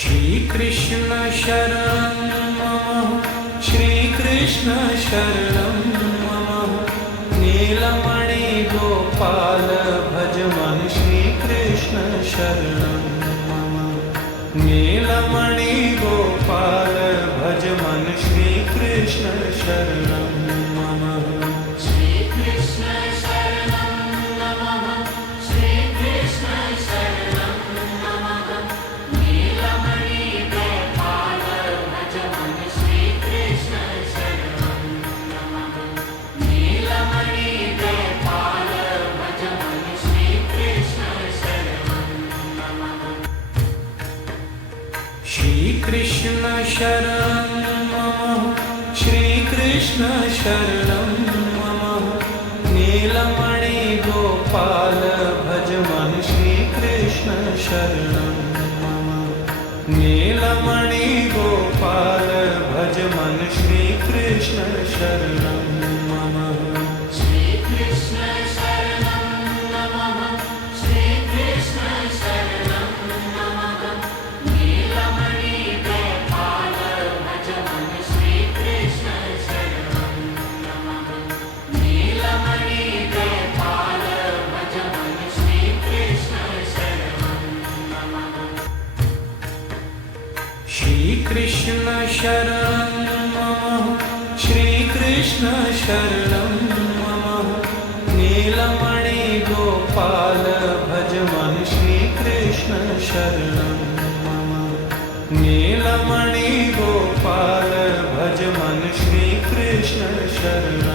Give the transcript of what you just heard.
श्रीकृष्ण शरणं मम श्रीकृष्ण शरणं मम नीलमणि गोपाल भज मन श्रीकृष्ण शरणं मम नीलमणि गोपाल भज मन श्रीकृष्ण शरणं मम श्रीकृष्ण शरणं नमः श्रीकृष्ण शरणं नमः नीलमणि गोपाल भज मन श्रीकृष्ण शरणं नमः नीलमणि गोपाल भज मन श्रीकृष्ण शरणं नमः श्रीकृष्ण शरणं मम श्रीकृष्ण शरणं मम नीलमणि गोपाल भज मन श्रीकृष्ण शरणं मम नीलमणि गोपाल भज मन श्रीकृष्ण शरणं मम श्रीकृष्ण शरणं नमः श्रीकृष्ण शरणं नमः नीलमणि गोपाल भज मन श्रीकृष्ण शरणं नमः नीलमणि गोपाल भज मन श्रीकृष्ण शरणं नमः श्रीकृष्ण शरणं मम श्रीकृष्ण शरणं मम नीलमणि गोपाल भज मन श्रीकृष्ण शरणं मम नीलमणि गोपाल भज मन श्रीकृष्ण शरणं